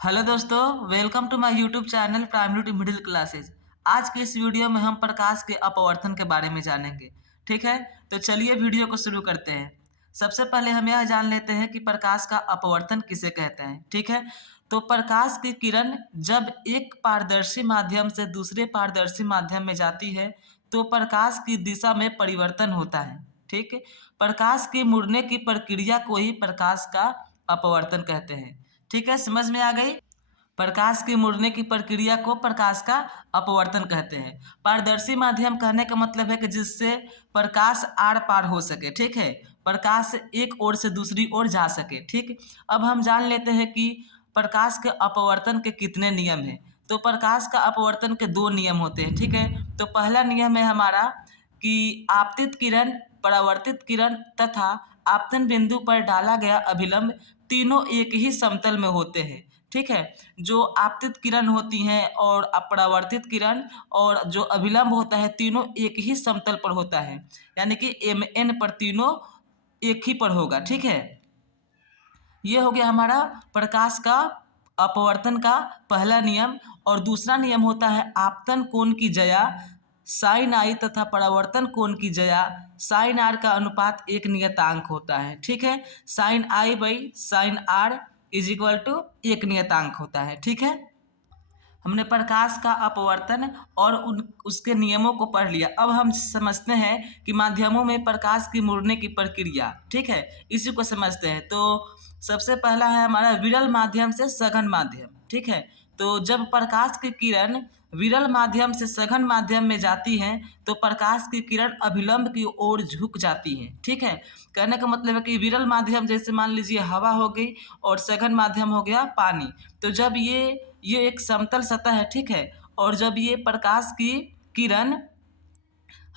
Hello दोस्तों, welcome to my YouTube channel primary to middle classes. आज की इस वीडियो में हम प्रकाश के अपवर्तन के बारे में जानेंगे। ठीक है, तो चलिए वीडियो को शुरू करते हैं। सबसे पहले हम यह जान लेते हैं कि प्रकाश का अपवर्तन किसे कहते हैं। ठीक है, तो प्रकाश की किरण जब एक पारदर्शी माध्यम से दूसरे पारदर्शी माध्यम में जाती है तो प्रकाश की दिशा में परिवर्तन होता है। ठीक है, प्रकाश की मुड़ने की प्रक्रिया को ही प्रकाश का अपवर्तन कहते हैं। ठीक है, समझ में आ गई। प्रकाश की मुड़ने की प्रक्रिया को प्रकाश का अपवर्तन कहते हैं। पारदर्शी माध्यम कहने का मतलब है कि जिससे प्रकाश आर पार हो सके। ठीक है, प्रकाश एक ओर से दूसरी ओर जा सके। ठीक, अब हम जान लेते हैं कि प्रकाश के अपवर्तन के कितने नियम हैं। तो प्रकाश का अपवर्तन के दो नियम होते हैं। ठीक है, तो पहला नियम है हमारा कि आपतित किरण, परावर्तित किरण तथा आपतन बिंदु पर डाला गया अभिलंब तीनों एक ही समतल में होते हैं। ठीक है, जो आपतित किरण होती हैं और अपरावर्तित किरण और जो अभिलंब होता है तीनों एक ही समतल पर होता है, यानी कि mn पर तीनों एक ही पर होगा। ठीक है, ये हो गया हमारा प्रकाश का अपवर्तन का पहला नियम। और दूसरा नियम होता है आपतन कोण की जया साइन आई तथा परावर्तन कोण की जया साइन आर का अनुपात एक नियतांक होता है। ठीक है, sine I by sine R is equal to एक नियतांक होता है। ठीक है, हमने प्रकाश का अपवर्तन और उसके नियमों को पढ़ लिया। अब हम समझते हैं कि माध्यमों में प्रकाश की मुड़ने की प्रक्रिया। ठीक है, इसी को समझते हैं। तो सबसे पहला है हमारा विरल माध्यम से सघन माध्यम। ठीक है, तो जब प्रकाश की किरण विरल माध्यम से सघन माध्यम में जाती हैं तो प्रकाश की किरण अभिलंब की ओर झुक जाती है। ठीक है, कहने का मतलब है कि विरल माध्यम जैसे मान लीजिए हवा हो गई और सघन माध्यम हो गया पानी। तो जब ये एक समतल सतह है। ठीक है, और जब ये प्रकाश की किरण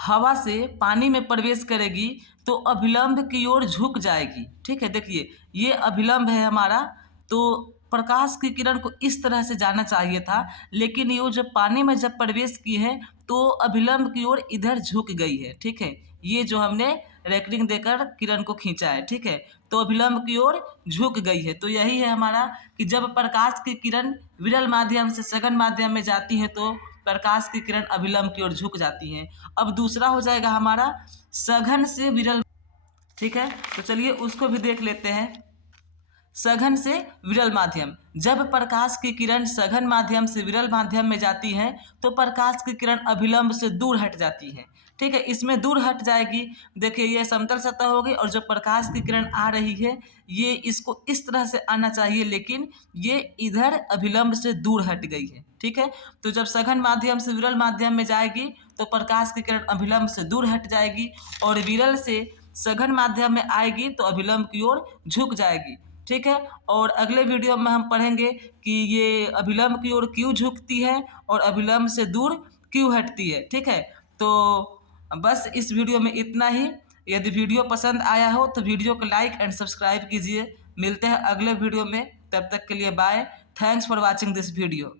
हवा से पानी में प्रवेश करेगी तो अभिलंब की ओर झुक जाएगी। ठीक है, देखिए ये अभिलंब है हमारा। तो प्रकाश की किरण को इस तरह से जाना चाहिए था, लेकिन ये जब पानी में जब प्रवेश की है तो अभिलंब की ओर इधर झुक गई है। ठीक है, ये जो हमने रेकरिंग देकर किरण को खींचा है। ठीक है, तो अभिलंब की ओर झुक गई है। तो यही है हमारा कि जब प्रकाश की किरण विरल माध्यम से सघन माध्यम में जाती है तो प्रकाश की किरण अभिलंब की ओर झुक जाती हैं। अब दूसरा हो जाएगा हमारा सघन से विरल। ठीक है, तो चलिए उसको भी देख लेते हैं। सघन से विरल माध्यम, जब प्रकाश की किरण सघन माध्यम से विरल माध्यम में जाती है तो प्रकाश की किरण अभिलंब से दूर हट जाती है। ठीक है, इसमें दूर हट जाएगी। देखिए ये समतल सतह होगी और जो प्रकाश की किरण आ रही है ये इसको इस तरह से आना चाहिए, लेकिन ये इधर अभिलंब से दूर हट गई है। ठीक है, तो जब सघन माध्यम से विरल माध्यम में जाएगी तो प्रकाश की किरण अभिलंब से दूर हट जाएगी और विरल से सघन माध्यम में आएगी तो अभिलंब की ओर झुक जाएगी। ठीक है, और अगले वीडियो में हम पढ़ेंगे कि ये अभिलंब की ओर क्यों झुकती है और अभिलंब से दूर क्यों हटती है। ठीक है, तो बस इस वीडियो में इतना ही। यदि वीडियो पसंद आया हो तो वीडियो को लाइक एंड सब्सक्राइब कीजिए। मिलते हैं अगले वीडियो में, तब तक के लिए bye. Thanks for watching this video.